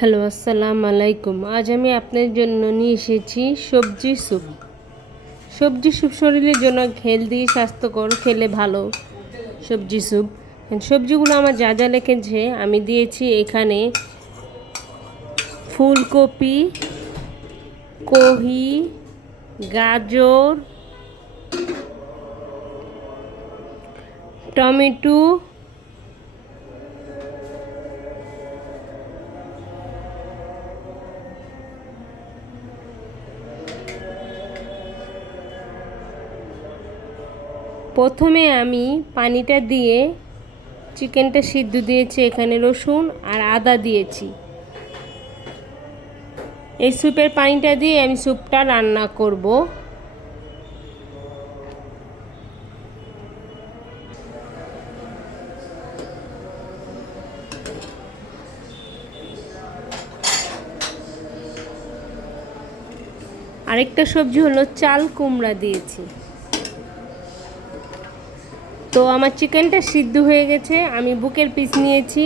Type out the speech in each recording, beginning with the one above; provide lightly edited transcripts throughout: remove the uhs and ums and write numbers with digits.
Hello, আসসালামু আলাইকুম। আজ আমি আপনাদের জন্য নিয়ে এসেছি সবজি স্যুপ। সবজি স্যুপ শরীরের জন্য হেলদি, স্বাস্থ্যকর, খেলে ভালো সবজি স্যুপ। সবজিগুলো আমার যা যা লেগেছে আমি দিয়েছি এখানে ফুলকপি, কহি, গাজর, টমেটো, প্রথমে আমি পানিটা দিয়ে চিকেনটা সিদ্ধ দিয়েছি, এখানে রসুন আর আদা দিয়েছি। এই স্যুপের পানিটা দিয়ে আমি স্যুপটা রান্না করব। আরেকটা সবজি হলো চাল কুমড়া দিয়েছি। তো আমার চিকেনটা সিদ্ধ হয়ে গেছে, আমি বুকের পিস নিয়েছি।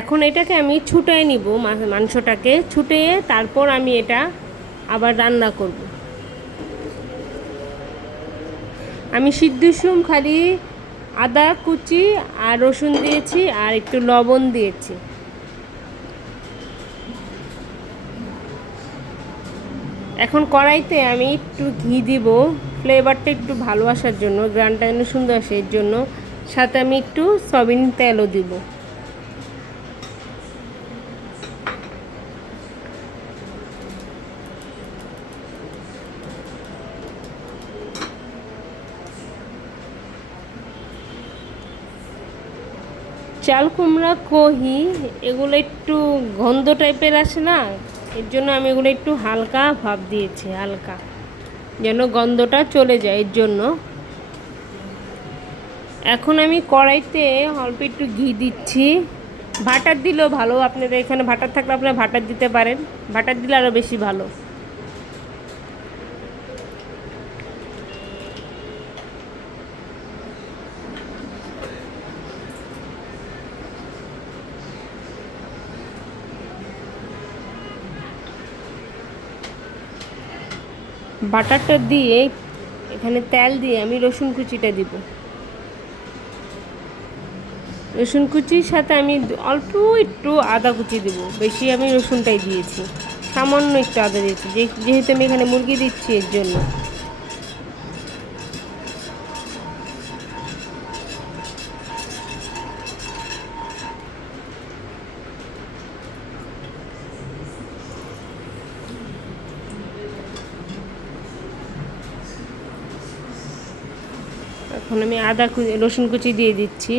এখন এটাকে আমি ছুটাই নিব, মাংসটাকে ছুটিয়ে তারপর আমি এটা আবার রান্না করব। আমি সিদ্ধ খালি আদা কুচি আর রসুন দিয়েছি আর একটু লবণ দিয়েছি। এখন কড়াইতে আমি একটু ঘি দিব, ফ্লেভারটা একটু ভালো আসার জন্য, গ্রানটা যেন সুন্দর আসে এর জন্য। সাথে আমি একটু সয়াবিন তেলও দিব। চাল কুমড়া, কহি এগুলো একটু গন্ধ টাইপের আসে না, এর জন্য আমি এগুলো একটু হালকা ভাপ দিয়েছি, হালকা যেন গন্ধটা চলে যায় এর জন্য। এখন আমি কড়াইতে অল্প একটু ঘি দিচ্ছি। বাটার দিলেও ভালো, আপনাদের এখানে বাটার থাকলে আপনারা বাটার দিতে পারেন, বাটার দিলে আরও বেশি ভালো। বাটারটা দিয়ে এখানে তেল দিয়ে আমি রসুন কুচিটা দিব। রসুন কুচির সাথে আমি অল্প একটু আদা কুচি দেব, বেশি আমি রসুনটাই দিয়েছি, সামান্য একটু আদা দিয়েছি, যেহেতু আমি এখানে মুরগি দিচ্ছি এর জন্য। এখন আমি রসুন কুচি দিয়ে দিচ্ছি।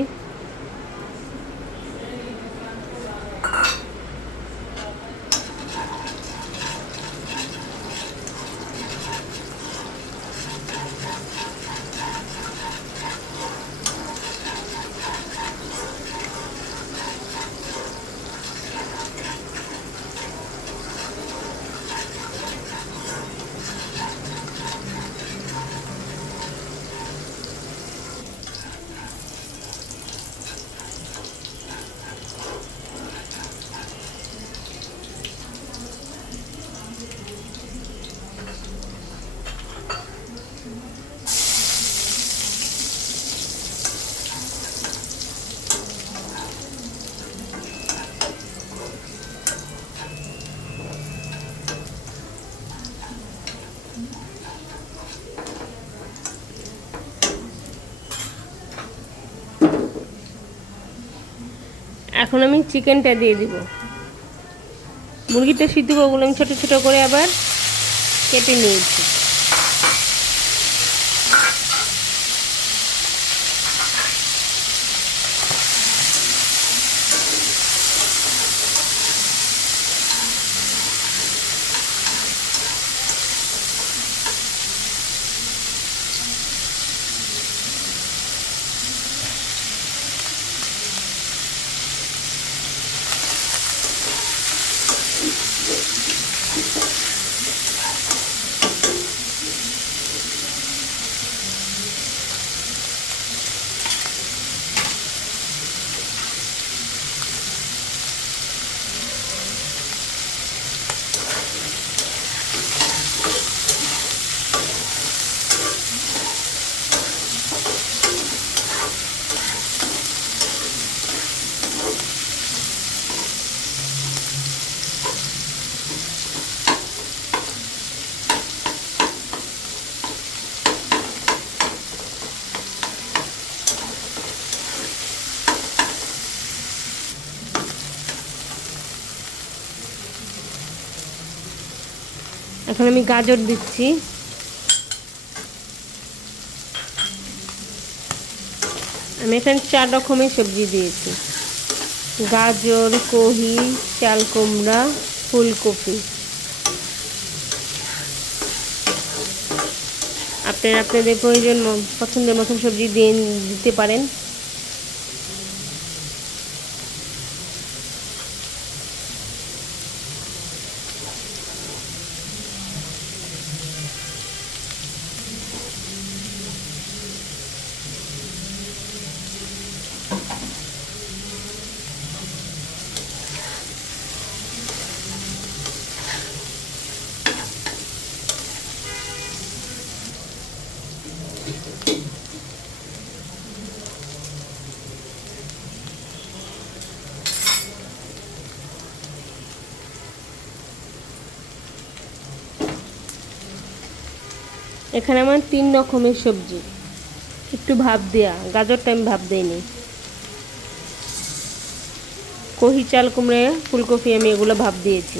এখন আমি চিকেনটা দিয়ে দিব। মুরগিটা সিদ্ধ ওগুলো আমি ছোটো ছোটো করে আবার কেটে নিয়েছি। এখন আমি গাজর দিচ্ছি। আমি এখানে 4 রকমের সবজি দিয়েছি: গাজর, কহি, চাল কুমড়া, ফুলকপি। আপনারা আপনাদের প্রয়োজন পছন্দের মতন সবজি দিয়ে দিতে পারেন। এখানে আমার 3 রকমের সবজি, একটু ভাপ দেয়া। গাজরটা আমি ভাপ দিইনি। কহি, চাল কুমড়া, ফুলকপি আমি এগুলো ভাপ দিয়েছি।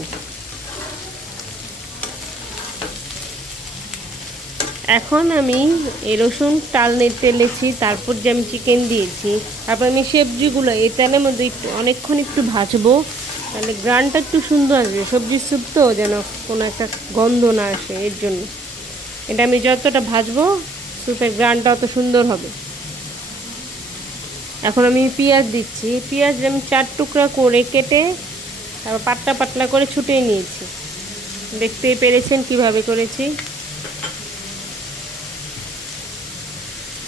এখন আমি এই রসুন তেলেছি, তারপর যে আমি চিকেন দিয়েছি, তারপর আমি সবজিগুলো এই তেলের মধ্যে অনেকক্ষণ একটু ভাজবো, তাহলে গ্রানটা একটু সুন্দর আসবে। সবজির স্যুপ তো, যেন কোনো একটা গন্ধ না আসে, এর জন্য এটা আমি যতটা ভাজবো স্যুপের গ্রানটা অত সুন্দর হবে। এখন আমি পেঁয়াজ দিচ্ছি। পেঁয়াজ আমি 4 টুকরা করে কেটে তারপর পাতলা পাতলা করে ছুটিয়ে নিয়েছি। দেখতেই পেরেছেন কিভাবে করেছি।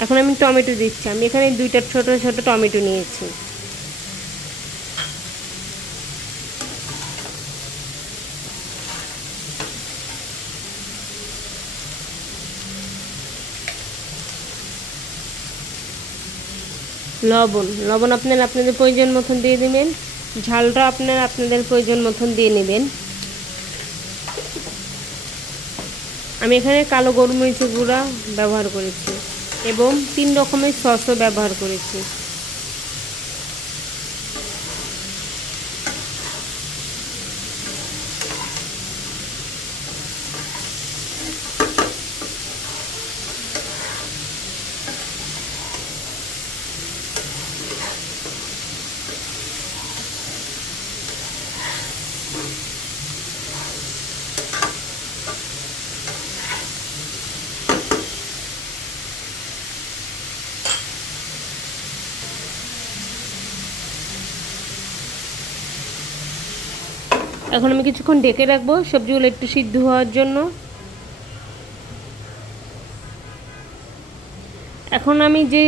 এখন আমি টমেটো দিচ্ছি। আমি এখানে 2টা ছোট ছোট টমেটো নিয়েছি। লবণ আপনারা আপনাদের প্রয়োজন মতন দিয়ে দেবেন। ঝালটা আপনারা আপনাদের প্রয়োজন মতন দিয়ে নেবেন। আমি এখানে কালো গোলমরিচের গুঁড়া ব্যবহার করেছি এবং 3 রকমের সসও ব্যবহার করেছি। এখন আমি কিছুক্ষণ ঢেকে রাখবো সবজিগুলো একটু সিদ্ধ হওয়ার জন্য। এখন আমি যে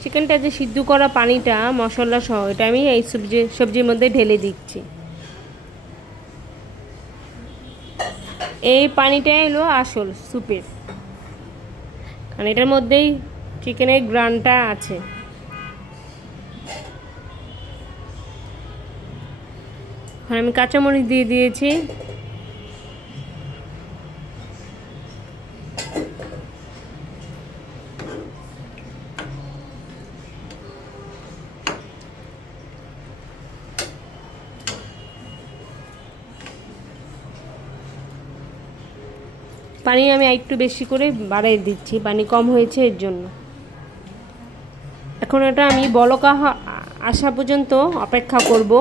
চিকেনটা যে সিদ্ধ করা পানিটা মশলা সহ, এটা আমি এই সবজির মধ্যে ঢেলে দিচ্ছি। এই পানিটাই হলো আসল স্যুপের, কারণ এটার মধ্যেই চিকেনের গ্রানটা আছে। এখন আমি কাঁচামরিচ দিয়ে দিয়েছি। পানি আমি একটু বেশি করে বাড়িয়ে দিচ্ছি, পানি কম হয়েছে এর জন্য। এখন এটা আমি বলকা আসা পর্যন্ত অপেক্ষা করব।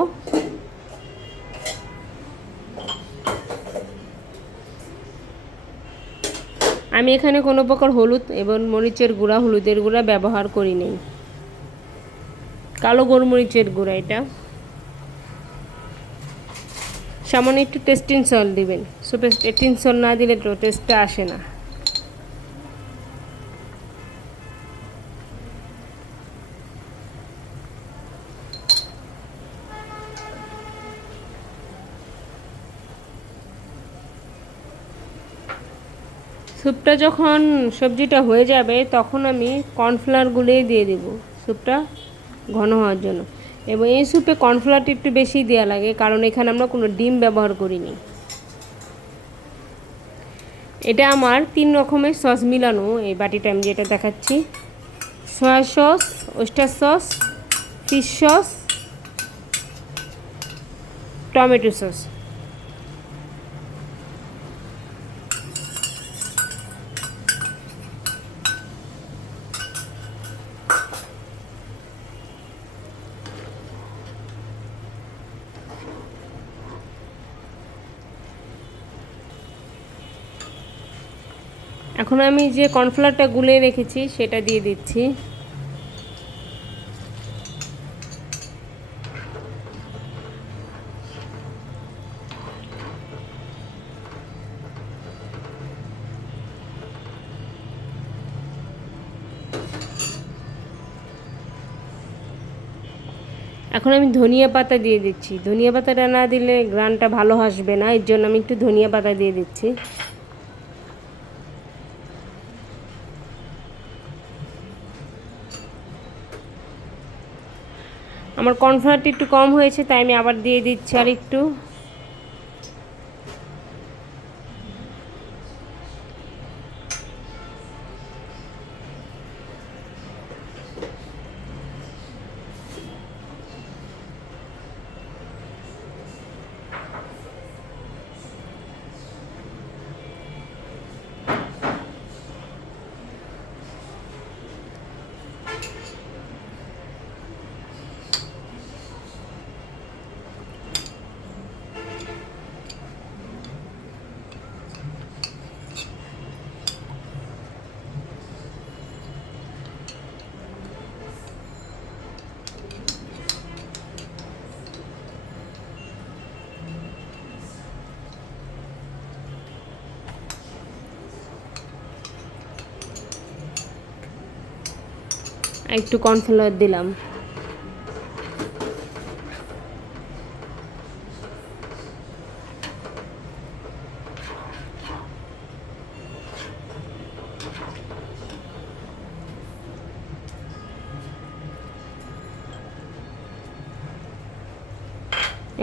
আমি এখানে কোনো প্রকার হলুদ এবং মরিচের গুঁড়া, হলুদের গুঁড়া ব্যবহার করি নি। কালো গোলমরিচের গুঁড়া এটা। সামান্য একটু টেস্টিং সল্ট দিবেন। সুপে টেস্টিং সল্ট না দিলে তো টেস্টটা আসে না। স্যুপটা যখন সবজিটা হয়ে যাবে তখন আমি কর্নফ্লাওয়ার গুলিয়ে দিয়ে দেব স্যুপটা ঘন হওয়ার জন্য। এবং এই স্যুপে কর্নফ্লাওয়ারটা একটু বেশি দেওয়া লাগে, কারণ এখানে আমরা কোনো ডিম ব্যবহার করিনি। এটা আমার 3 রকমের সস মিলানো, এই বাটিটা আমি যেটা দেখাচ্ছি। Soya sauce, oyster sauce, fish sauce, tomato sauce. এখন আমি যে কর্নফ্লাওয়ারটা গুলে রেখেছি সেটা দিয়ে দিচ্ছি। এখন আমি ধনিয়া পাতা দিয়ে দিচ্ছি। ধনিয়া পাতাটা না দিলে গ্রানটা ভালো আসবে না, এর জন্য আমি একটু ধনিয়া পাতা দিয়ে দিচ্ছি। আমার কর্নফ্লাওয়ারটা একটু কম হয়েছে, তাই আমি আবার দিয়ে দিচ্ছি আর একটু। একটু কর্নফ্লাওয়ার দিলাম।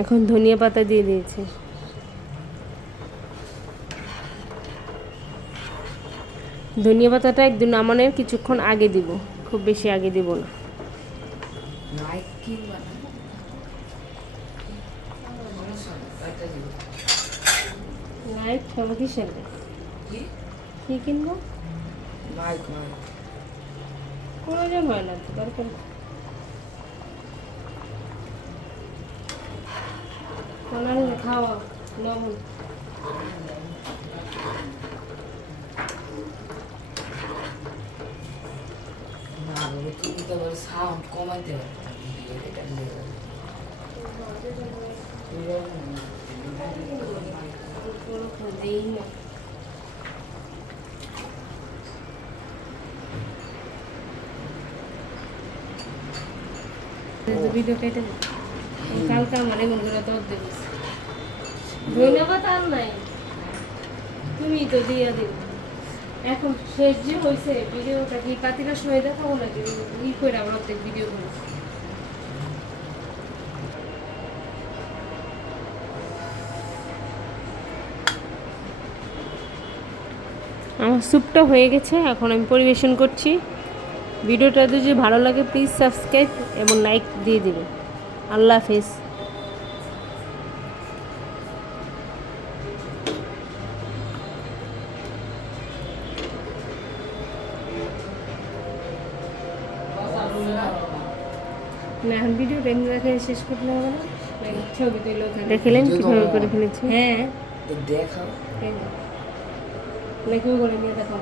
এখন ধনিয়া পাতা দিয়ে দিয়েছি। ধনিয়া পাতাটা একদম নামানোর কিছুক্ষণ আগে দিব, খুব বেশি আগে দিব না। লাইট খাবো কিসের? কি কিনবো? প্রয়োজন হয় না তো, দরকার খাওয়া লবণ। সাউন্ড কমাইতে ভিডিও কেটে কালকে আমার এমন করে তোর দেব। ধন্যবাদ আর নাই, তুমি তো দিয়ে দিবে। এখন শেষ যে হয়েছে ভিডিওটা কি কাতিটার সময় দেখাবো নাকি ই করে আবার অর্ধেক ভিডিও করে? আমার স্যুপটা হয়ে গেছে, এখন আমি পরিবেশন করছি। ভিডিওটা যদি ভালো লাগে প্লিজ সাবস্ক্রাইব এবং লাইক দিয়ে দিবেন। আল্লাহ হাফেজ। না এখন ভিডিওটা এমনি দেখে শেষ করতে হবে না, ছবি তুলে দেখলেন কীভাবে করে ফেলেছি। হ্যাঁ দেখাও নাকি করে নিয়ে দেখাও।